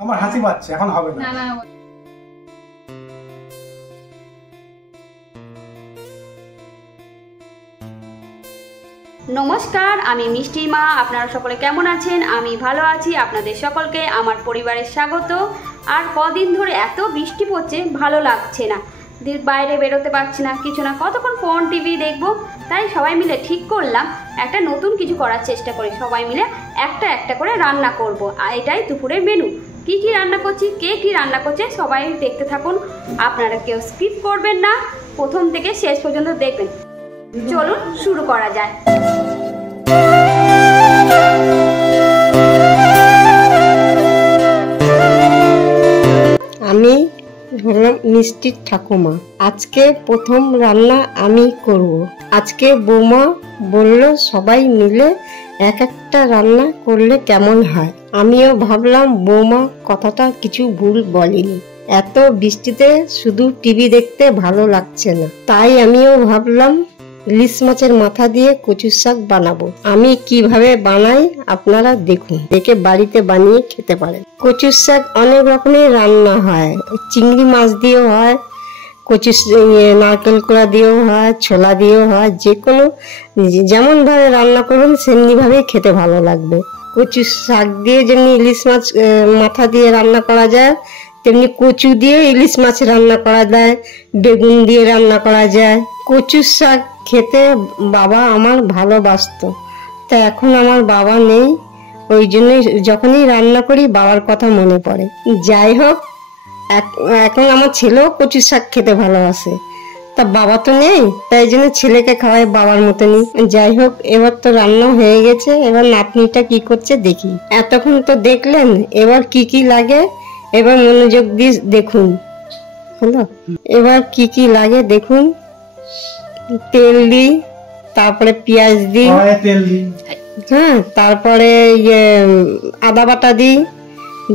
আমার হাসি পাচ্ছে, এখন হবে না। নমস্কার, আমি মিষ্টির মা। আপনারা সকলে কেমন আছেন? আমি ভালো আছি। আপনাদের সকলকে আমার পরিবারের স্বাগত। আর কদিন ধরে এত বৃষ্টি পড়ছে, ভালো লাগছে না, বাইরে বেরোতে পারছি না, কিছু না, কতক্ষণ ফোন টিভি দেখবো। তাই সবাই মিলে ঠিক করলাম একটা নতুন কিছু করার চেষ্টা করি, সবাই মিলে একটা একটা করে রান্না করব। আর এটাই দুপুরের মেনু। কি কি রান্না করছি, কে কি রান্না করছে সবাই দেখতে থাকুন। আপনারা কেউ স্কিপ করবেন না, প্রথম থেকে শেষ পর্যন্ত দেখবেন। চলুন শুরু করা যায়। আমি হলাম মিষ্টির ঠাকুমা। আজকে প্রথম রান্না আমি করব। আজকে বৌমা বলল সবাই মিলে এক একটা রান্না করলে কেমন হয়। আমিও ভাবলাম বৌমা কথাটা কিছু ভুল বলেনি। এত বৃষ্টিতে শুধু টিভি দেখতে ভালো লাগছে না, তাই আমিও ভাবলাম ইলিশ মাছের মাথা দিয়ে কচুর শাক বানাবো। আমি কিভাবে বানাই আপনারা দেখুন, দেখে বাড়িতে বানিয়ে খেতে পারেন। কচুর শাক অনেক রকমের রান্না হয়, চিংড়ি মাছ দিয়েও হয়, কচু নারকেল কোড়া দিয়েও হয়, ছোলা দিয়েও হয়, যে কোনো যেমন ভাবে রান্না করবেন সেমনি ভাবে খেতে ভালো লাগবে। কচু শাক দিয়ে যেমনি ইলিশ মাছ মাথা দিয়ে রান্না করা যায়, তেমনি কচু দিয়ে ইলিশ মাছ রান্না করা যায়, বেগুন দিয়ে রান্না করা যায়। কচুর শাক খেতে বাবা আমার ভালোবাসতো, তা এখন আমার বাবা নেই, ওই জন্য যখনই রান্না করি বাবার কথা মনে পড়ে। যাই হোক, এখন আমার ছেলেও কচুর শাক খেতে ভালোবাসে, তা বাবা তো নেই, তাই জন্য ছেলেকে খাওয়াই বাবার মতনই। যাই হোক, এবার তো রান্না হয়ে গেছে, এবার নাতনিটা কি করছে দেখি। এতক্ষণ তো দেখলেন, এবার কি কি লাগে এবার মনোযোগ দিয়ে দেখুন। হলো, এবার কি কি লাগে দেখুন। তেল দিই, তারপরে পেঁয়াজ দিই, হ্যাঁ, তারপরে আদা বাটা দিই,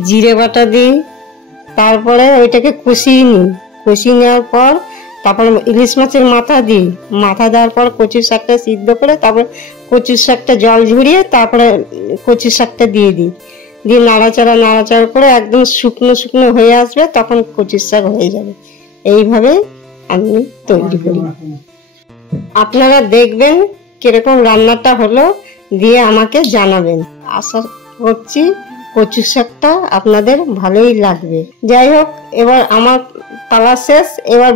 জিরে বাটা দিই, তারপরে ওইটাকে কষিয়ে নিই। কষিয়ে নেওয়ার পর তারপরে ইলিশ মাছের মাথা দিই। মাথা দেওয়ার পর কচুর শাকটা সিদ্ধ করে তারপরে কচুর শাকটা জল ঝরিয়ে তারপরে কচুর শাকটা দিয়ে দিই। দিয়ে নাড়াচাড়া করে একদম শুকনো শুকনো হয়ে আসবে, তখন কচুর শাক হয়ে যাবে। এইভাবে আমি তৈরি করি। আপনারা দেখবেন কিরকম রান্নাটা হলো, দিয়ে আমাকে জানাবেন। আশা করছি কচুর শাকটা আপনাদের ভালোই লাগবে। যাই হোক, এবার আমার পালা শেষ, এবার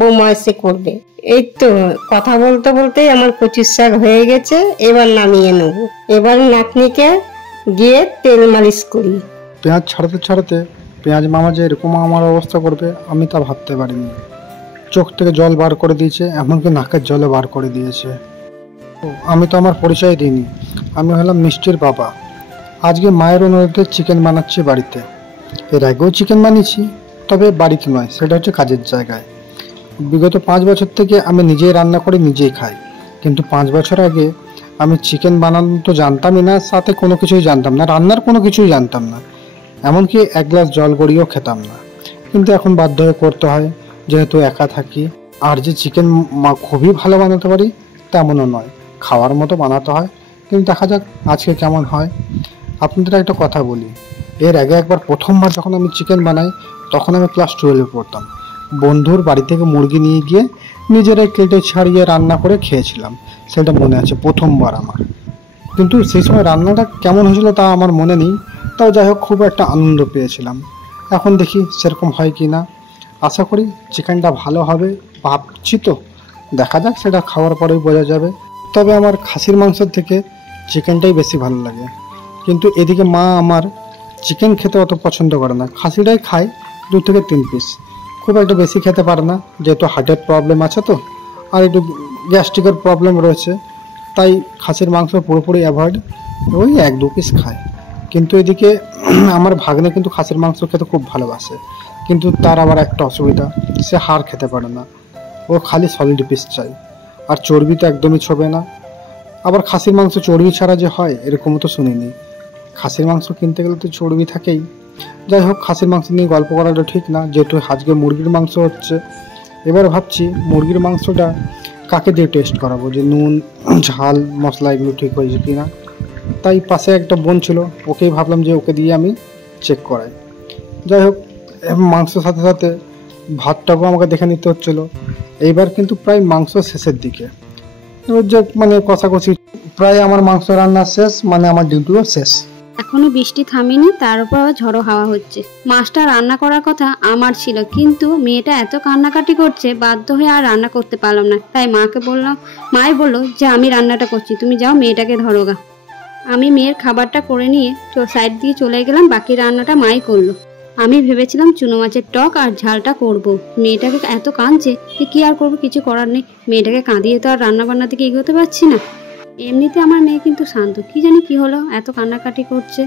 বৌমা এসে করবে। এই তো কথা বলতে বলতেই আমার কচুর শাক হয়ে গেছে, এবার নামিয়ে নেব। এবার নাতনিকে গিয়ে তেল মালিশ করি। পেঁয়াজ ছাড়াতে পেঁয়াজ মামা যে এরকম আমার অবস্থা করবে আমি তা ভাবতে পারিনি। চোখ থেকে জল বার করে দিয়েছে, এমনকি নাকের জলে বার করে দিয়েছে। আমি তো আমার পরিচয় দিইনি, আমি হলাম মিষ্টির বাবা। আজকে মায়ের অনুরোধে চিকেন বানাচ্ছি বাড়িতে। এর আগেও চিকেন বানিয়েছি, তবে বাড়িতে নয়, সেটা হচ্ছে কাজের জায়গায়। বিগত 5 বছর থেকে আমি নিজেই রান্না করে নিজেই খাই, কিন্তু 5 বছর আগে আমি চিকেন বানানো তো জানতামই না, সাথে কোনো কিছুই জানতাম না, রান্নার কোনো কিছুই জানতাম না, এমনকি এক গ্লাস জল গড়িয়েও খেতাম না। কিন্তু এখন বাধ্য হয়ে করতে হয়, যেহেতু একা থাকি। আর যে চিকেন খুবই ভালো বানাতে পারি তেমনও নয়, খাওয়ার মতো বানাতে হয়। কিন্তু দেখা যাক আজকে কেমন হয়। আপনাদের একটা কথা বলি, এর আগে একবার প্রথমবার যখন আমি চিকেন বানাই তখন আমি ক্লাস 12-এ পড়তাম। বন্ধুর বাড়ি থেকে মুরগি নিয়ে গিয়ে নিজেরাই কেটে ছাড়িয়ে রান্না করে খেয়েছিলাম, সেটা মনে আছে প্রথমবার আমার। কিন্তু সেই সময় রান্নাটা কেমন হয়েছিল তা আমার মনে নেই, তাও যাই হোক খুব একটা আনন্দ পেয়েছিলাম। এখন দেখি সেরকম হয় কি না। আশা করি চিকেনটা ভালো হবে, ভাবছি তো, দেখা যাক, সেটা খাওয়ার পরেই বোঝা যাবে। তবে আমার খাসির মাংসের থেকে চিকেনটাই বেশি ভালো লাগে। কিন্তু এদিকে মা আমার চিকেন খেতে অত পছন্দ করে না, খাসিটাই খায় 2 থেকে 3 পিস, খুব একটা বেশি খেতে পারে না, যেহেতু হার্টের প্রবলেম আছে তো, আর একটু গ্যাস্ট্রিকের প্রবলেম রয়েছে, তাই খাসির মাংস পুরোপুরি অ্যাভয়েড, ওই 1-2 পিস খায়। কিন্তু এদিকে আমার ভাগ্নে কিন্তু খাসির মাংস খেতে খুব ভালোবাসে, কিন্তু তার আবার একটা অসুবিধা, সে হাড় খেতে পারে না, ও খালি সলিড পিস চাই, আর চর্বি তো একদমই ছোবে না। আবার খাসির মাংস চর্বি ছাড়া যে হয় এরকমও তো শুনিনি, খাসির মাংস কিনতে গেলে তো চর্বি থাকেই। যাই হোক, খাসির মাংস নিয়ে গল্প করাটা ঠিক না, যেহেতু আজকে মুরগির মাংস হচ্ছে। এবার ভাবছি মুরগির মাংসটা কাকে দিয়ে টেস্ট করাবো, যে নুন ঝাল মশলা এগুলো ঠিক হয়েছে কিনা। তাই পাশে একটা বোন ছিল, ওকেই ভাবলাম যে ওকে দিয়ে আমি চেক করাই। যাই হোক, মাংসের সাথে সাথে ভাতটাকেও আমাকে দেখে নিতে হচ্ছিলো। এইবার কিন্তু প্রায় মাংস শেষের দিকে, এবার যে মানে কষাকষি, প্রায় আমার মাংস রান্না শেষ, মানে আমার ডিউটিও শেষ। এখনো বৃষ্টি থামেনি, তার উপর আবার ঝড়ো হাওয়া হচ্ছে। মাছটা রান্না করার কথা আমার ছিল, কিন্তু মেয়েটা এত কান্নাকাটি করছে, বাধ্য হয়ে আর রান্না করতে পারলাম না। তাই মাকে বললাম, মাই বললো যে আমি রান্নাটা করছি, তুমি যাও মেয়েটাকে ধরো গা। আমি মেয়ের খাবারটা করে নিয়ে সাইড দিয়ে চলে গেলাম, বাকি রান্নাটা মাই করলো। আমি ভেবেছিলাম চুনো মাছের টক আর ঝালটা করব। মেয়েটাকে এত কাঁদছে যে কি আর করবো, কিছু করার নেই। মেয়েটাকে কাঁদিয়ে তো আর রান্না বান্না থেকে এগোতে পারছি না। এমনিতে আমার মেয়ে কিন্তু শান্ত, কি জানি কি হলো এত কান্নাকাটি করছে।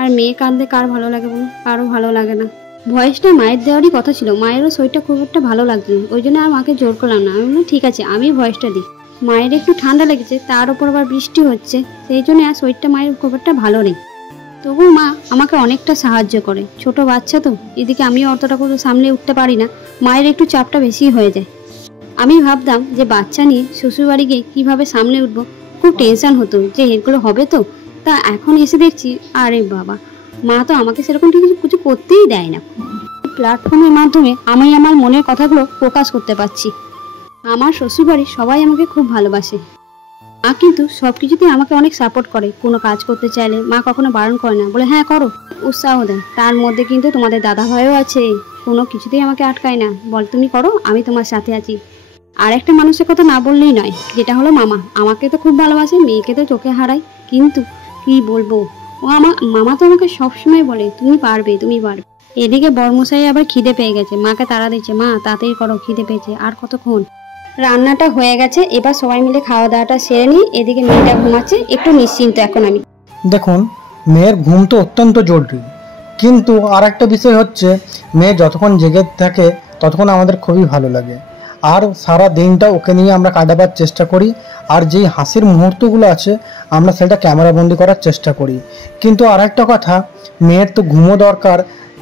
আর মেয়ে কাঁদলে কার ভালো লাগে বলুন, কারো ভালো লাগে না। ভয়েসটা মায়ের দেওয়ারই কথা ছিল, মায়েরও শরীরটা খুব একটা ভালো লাগছে, ওই জন্য আর মাকে জোর করলাম না। আমি বললাম ঠিক আছে আমি ভয়েসটা দিই। মায়ের একটু ঠান্ডা লেগেছে, তার উপর আবার বৃষ্টি হচ্ছে, সেই জন্য আর শরীরটা মায়ের খুব একটা ভালো নেই। তবুও মা আমাকে অনেকটা সাহায্য করে, ছোট বাচ্চা তো, এদিকে আমিও অতটা করে সামলে উঠতে পারি না, মায়ের একটু চাপটা বেশি হয়ে যায়। আমি ভাবতাম যে বাচ্চা নিয়ে শ্বশুরবাড়ি গিয়ে কীভাবে সামলে উঠবো, খুব টেনশন হতো যে এগুলো হবে তো। তা এখন এসে দেখছি আরে বাবা, মা তো আমাকে সেরকম কিছু করতেই দেয় না। প্ল্যাটফর্মের মাধ্যমে আমি আমার মনের কথাগুলো প্রকাশ করতে পারছি। আমার শ্বশুরবাড়ির সবাই আমাকে খুব ভালোবাসে। মা কিন্তু সব কিছুতেই আমাকে অনেক সাপোর্ট করে, কোনো কাজ করতে চাইলে মা কখনো বারণ করে না, বলে হ্যাঁ করো, উৎসাহ দেয়। তার মধ্যে কিন্তু তোমাদের দাদা ভাইও আছে, কোনো কিছুতেই আমাকে আটকায় না, বল তুমি করো, আমি তোমার সাথে আছি। আর একটা মানুষের কথা না বললেই নয়, যেটা হলো মামা। আমাকে তো খুব ভালোবাসে, মেয়েকে তো চোখে হারাই, কিন্তু কি বলবো, ও মামা তো আমাকে সবসময় বলে তুমি পারবে তুমি পারবে। এদিকে বড়মশাই আবার খিদে পেয়ে গেছে, মাকে তাড়া দিচ্ছে, মা তাড়াতাড়ি করো খিদে পেয়েছে, আর কতক্ষণ। রান্নাটা হয়ে গেছে, এবার সবাই মিলে খাওয়া দাওয়াটা সেরে নিই। এদিকে মেয়েটা ঘুমাচ্ছে, একটু নিশ্চিন্ত এখন আমি। দেখুন, মেয়ের ঘুম তো অত্যন্ত জরুরি, কিন্তু আর একটা বিষয় হচ্ছে, মেয়ে যতক্ষণ জেগে থাকে ততক্ষণ আমাদের খুবই ভালো লাগে, আর সারা দিনটা ওকে নিয়ে আমরা কাটাবার চেষ্টা করি। আর যেই হাসির মুহূর্তগুলো আছে আমরা সেটা ক্যামেরাবন্দি করার চেষ্টা করি। কিন্তু আর একটা কথা, মেয়ের তো ঘুমও দরকার,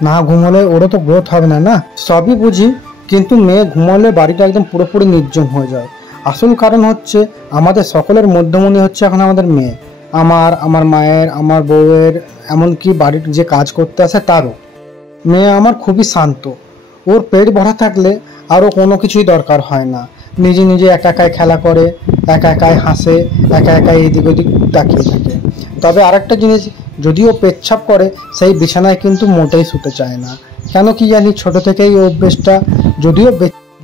না ঘুমোলে ওরও তো গ্রোথ হবে না, না সবই বুঝি, কিন্তু মেয়ে ঘুমালে বাড়িটা একদম পুরোপুরি নির্জন হয়ে যায়। আসল কারণ হচ্ছে আমাদের সকলের মধ্যমণি হচ্ছে এখন আমাদের মেয়ে, আমার মায়ের, আমার বউয়ের, এমনকি বাড়ির যে কাজ করতে আসে তারও। মেয়ে আমার খুবই শান্ত, ওর পেট ভরা থাকলে আরও কোনো কিছুই দরকার হয় না। নিজে নিজে একা একাই খেলা করে, একা একাই হাসে, একা একাই এদিক ওদিক তাকিয়ে থাকে। তবে আরেকটা জিনিস, যদিও পেচ্ছাপ করে সেই বিছানায় কিন্তু মোটেই শুতে চায় না, কেন কি জানি, ছোট থেকেই অভ্যেসটা।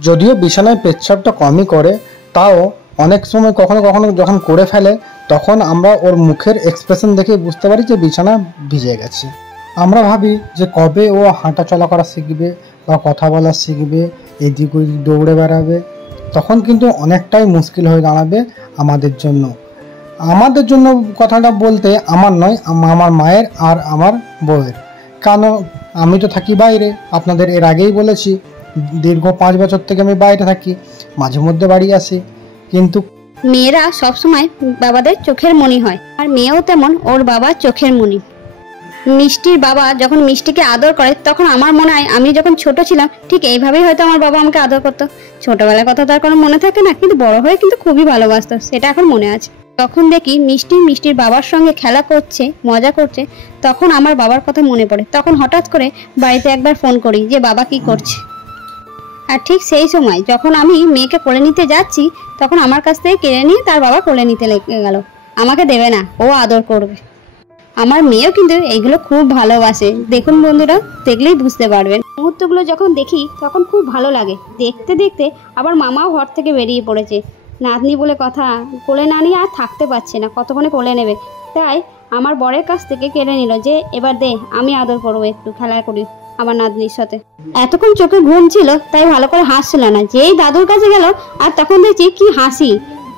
যদিও বিছানায় পেচ্ছাপটা কমই করে, তাও অনেক সময় কখনো কখনো যখন করে ফেলে তখন আমরা ওর মুখের এক্সপ্রেশন দেখে বুঝতে পারি যে বিছানা ভিজে গেছে। আমরা ভাবি যে কবে ও হাঁটা চলা করা শিখবে বা কথা বলা শিখবে, এদিক ওদিক দৌড়ে বেড়াবে, তখন কিন্তু অনেকটাই মুশকিল হয়ে দাঁড়াবে আমাদের জন্য। কথাটা বলতে আমার নয়, আমার মায়ের আর আমার বউয়ের। কারণ আমি তো থাকি বাইরে, আপনাদের এর আগেই বলেছি, দীর্ঘ 5 বছর থেকে আমি বাইরে থাকি, মাঝে মধ্যে বাড়ি আসি। কিন্তু মেয়েরা সবসময় বাবাদের চোখের মণি হয়, আর মেয়েও তেমন ওর বাবার চোখের মণি। মিষ্টির বাবা যখন মিষ্টিকে আদর করে, তখন আমার মনে হয় আমি যখন ছোট ছিলাম ঠিক এইভাবেই হয়তো আমার বাবা আমাকে আদর করতো। ছোটবেলার কথা তো আর কোনো মনে থাকে না, কিন্তু বড় হয়ে কিন্তু খুবই ভালোবাসতো, সেটা এখন মনে আছে। তখন দেখি মিষ্টির বাবার সঙ্গে খেলা করছে, মজা করছে, তখন আমার বাবার কথা মনে পড়ে। তখন হঠাৎ করে বাড়িতে একবার ফোন করি যে বাবা কি করছে। আর ঠিক সেই সময় যখন আমি মেয়েকে কোলে নিতে যাচ্ছি, তখন আমার কাছ থেকে কেড়ে নিয়ে তার বাবা কোলে নিতে লেগে গেল। আমাকে দেবে না, ও আদর করবে। আমার মেয়েও কিন্তু এইগুলো খুব ভালোবাসে। দেখুন বন্ধুরা, দেখলেই বুঝতে পারবেন। মুহূর্তগুলো যখন দেখি তখন খুব ভালো লাগে। দেখতে দেখতে আবার মামাও ঘর থেকে বেরিয়ে পড়েছে। নাতনি বলে কথা, কোলে না নিয়ে আর থাকতে পারছে না, কতক্ষণে কোলে নেবে। তাই আমার বরের কাছ থেকে কেড়ে নিল যে এবার দে, আমি আদর করবো, একটু খেলা করি আমার নাতনির সাথে। এতক্ষণ চোখে ঘুম ছিল তাই ভালো করে হাসছিল না, যেই দাদুর কাছে গেল আর তখন দেখছি কি হাসি।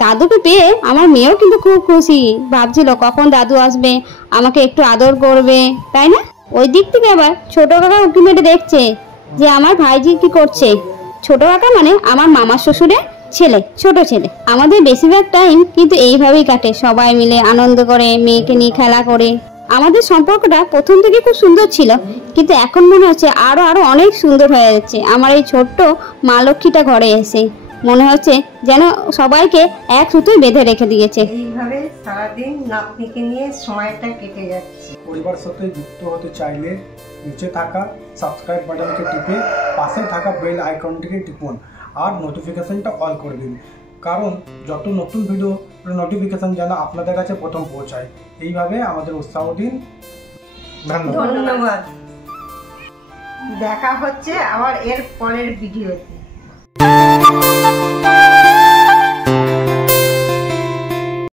দাদুকে পেয়ে আমার মেয়েও কিন্তু খুব খুশি, ভাবছিল কখন দাদু আসবে, আমাকে একটু আদর করবে, তাই না? ওই দিক থেকে আবার ছোট কাকা উঁকি মেরে দেখছে যে আমার ভাইজি কি করছে। ছোট কাকা মানে আমার মামার শ্বশুরের ছেলে, ছোট ছেলে। আমাদের বেশিরভাগ টাইম কিন্তু এইভাবেই কাটে, সবাই মিলে আনন্দ করে, মেয়েকে নিয়ে খেলা করে। আমাদের সম্পর্কটা প্রথম থেকে খুব সুন্দর ছিল, কিন্তু এখন মনে হচ্ছে আরো অনেক সুন্দর হয়ে যাচ্ছে। আমার এই ছোট্ট মা লক্ষ্মীটা ঘরে এসে মনে হচ্ছে যেন সবাইকে এক সুতোয় বেঁধে রেখে দিয়েছে। এইভাবে সারাদিন নাতনিকে নিয়ে সময়টা কেটে যাচ্ছে। ও পরিবারের সাথে যুক্ত হতে চাইলে নিচে থাকা সাবস্ক্রাইব বাটনকে টিপে পাশে থাকা বেল আইকনটিকে টিপুন আর নোটিফিকেশনটা অল করে দিন, কারণ যত নতুন ভিডিও নোটিফিকেশন যেন আপনাদের কাছে প্রথম পৌঁছায়। এইভাবে আমাদের উৎসাহ দিন। ধন্যবাদ। দেখা হচ্ছে আবার এর পরের ভিডিওতে।